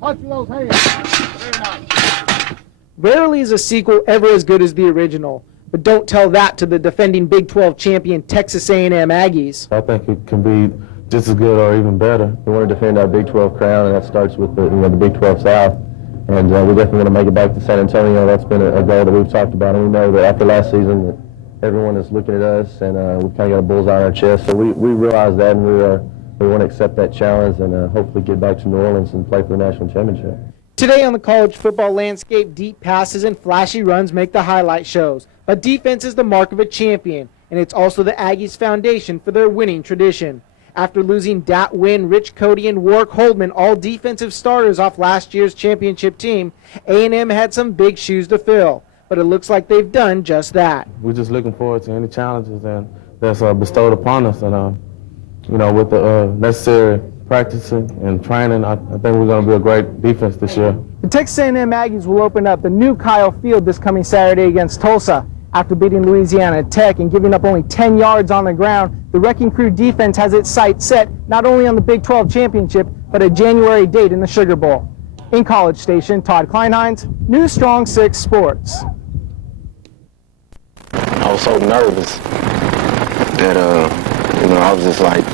Punch those hands. Very nice. Rarely is a sequel ever as good as the original, but don't tell that to the defending Big 12 champion Texas A&M Aggies. I think it can be just as good or even better. We want to defend our Big 12 crown, and that starts with the Big 12 South. And we're definitely going to make it back to San Antonio. That's been a goal that we've talked about, and we know that after last season that everyone is looking at us, and we've kind of got a bullseye on our chest. So we realize that, and we want to accept that challenge and hopefully get back to New Orleans and play for the national championship. Today on the college football landscape, deep passes and flashy runs make the highlight shows. But defense is the mark of a champion, and it's also the Aggies' foundation for their winning tradition. After losing Dat Wynn, Rich Cody, and Warwick Holdman, all defensive starters off last year's championship team, A&M had some big shoes to fill. But it looks like they've done just that. We're just looking forward to any challenges that's bestowed upon us. And, with the necessary practicing and training, I think we're going to be a great defense this year. The Texas A&M Aggies will open up the new Kyle Field this coming Saturday against Tulsa. After beating Louisiana Tech and giving up only 10 yards on the ground, the Wrecking Crew defense has its sights set not only on the Big 12 championship, but a January date in the Sugar Bowl. In College Station, Todd Kleinheinz, News Strong 6 Sports. I was so nervous that, I was just like,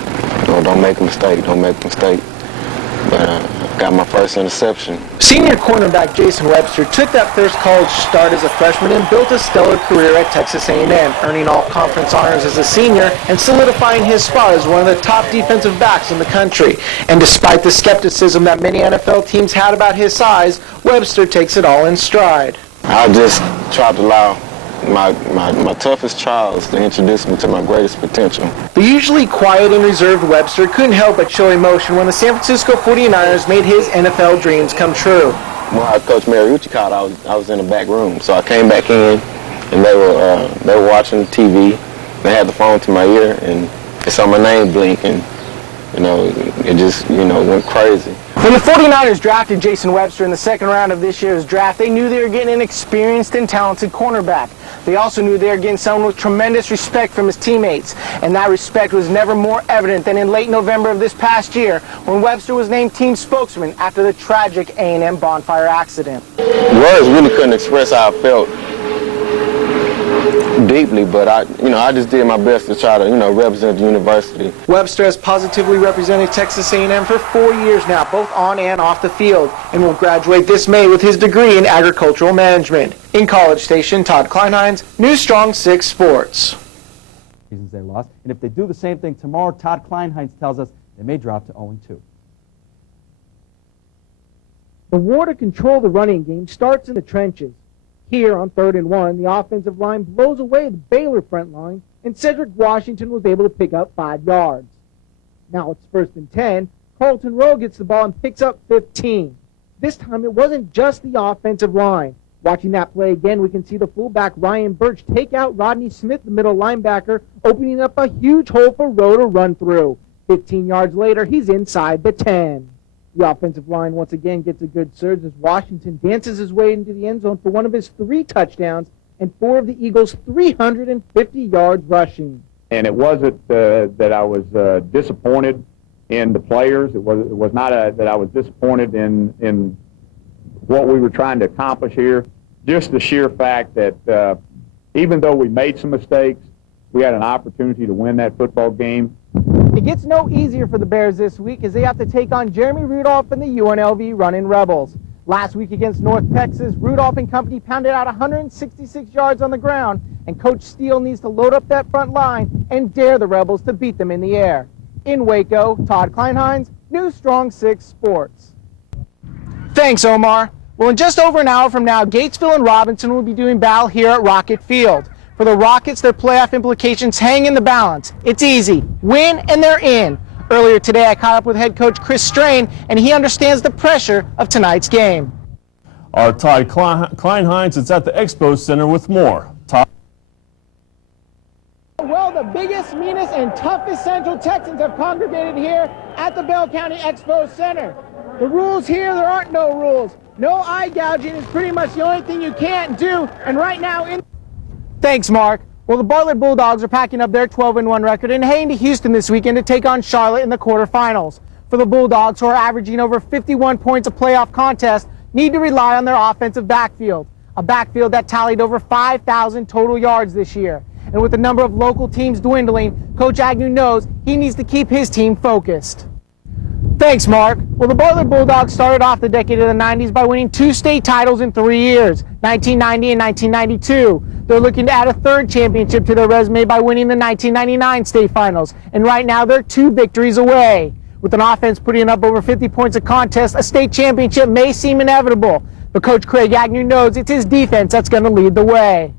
don't make a mistake, don't make a mistake. But I got my first interception. Senior cornerback Jason Webster took that first college start as a freshman and built a stellar career at Texas A&M, earning all-conference honors as a senior and solidifying his spot as one of the top defensive backs in the country. And despite the skepticism that many NFL teams had about his size, Webster takes it all in stride. I just tried to allow my toughest trials to introduce me to my greatest potential. The usually quiet and reserved Webster couldn't help but show emotion when the San Francisco 49ers made his NFL dreams come true. When Coach Mariucci called, I was in the back room, so I came back in, and they were watching TV. They had the phone to my ear, and they saw my name blink, and it just went crazy. When the 49ers drafted Jason Webster in the second round of this year's draft, they knew they were getting an experienced and talented cornerback. They also knew they were getting someone with tremendous respect from his teammates, and that respect was never more evident than in late November of this past year when Webster was named team spokesman after the tragic A&M bonfire accident. Words really couldn't express how I felt deeply, but I just did my best to try to represent the university. Webster has positively represented Texas A&M for 4 years now, both on and off the field, and will graduate this May with his degree in agricultural management. In College Station, Todd Kleinheinz, News Strong 6 Sports. Reasons they lost, and if they do the same thing tomorrow, Todd Kleinheinz tells us they may drop to 0-2. The war to control the running game starts in the trenches. Here on 3rd and 1, the offensive line blows away the Baylor front line, and Cedric Washington was able to pick up 5 yards. Now it's 1st and 10. Carlton Rowe gets the ball and picks up 15. This time it wasn't just the offensive line. Watching that play again, we can see the fullback Ryan Birch take out Rodney Smith, the middle linebacker, opening up a huge hole for Rowe to run through. 15 yards later, he's inside the 10. The offensive line once again gets a good surge as Washington dances his way into the end zone for one of his 3 touchdowns and 4 of the Eagles' 350 yards rushing. And it wasn't that I was disappointed in the players. It was not that I was disappointed in what we were trying to accomplish here. Just the sheer fact that even though we made some mistakes, we had an opportunity to win that football game. It gets no easier for the Bears this week as they have to take on Jeremy Rudolph and the UNLV Running Rebels. Last week against North Texas, Rudolph and company pounded out 166 yards on the ground, and Coach Steele needs to load up that front line and dare the Rebels to beat them in the air. In Waco, Todd Kleinheinz, News Strong 6 Sports. Thanks, Omar. Well, in just over an hour from now, Gatesville and Robinson will be doing battle here at Rocket Field. For the Rockets, their playoff implications hang in the balance. It's easy. Win and they're in. Earlier today, I caught up with head coach Chris Strain, and he understands the pressure of tonight's game. Our Todd Kleinheinz is at the Expo Center with more. Todd? Well, the biggest, meanest, and toughest Central Texans have congregated here at the Bell County Expo Center. The rules here, there aren't no rules. No eye gouging is pretty much the only thing you can't do, and right now Thanks, Mark. Well, the Bartlett Bulldogs are packing up their 12-1 record and heading to Houston this weekend to take on Charlotte in the quarterfinals. for the Bulldogs, who are averaging over 51 points a playoff contest, need to rely on their offensive backfield, a backfield that tallied over 5,000 total yards this year. And with the number of local teams dwindling, Coach Agnew knows he needs to keep his team focused. Thanks, Mark. Well, the Butler Bulldogs started off the decade of the 90s by winning 2 state titles in 3 years, 1990 and 1992. They're looking to add a 3rd championship to their resume by winning the 1999 state finals. And right now, they're 2 victories away. With an offense putting up over 50 points a contest, a state championship may seem inevitable. But Coach Craig Agnew knows it's his defense that's going to lead the way.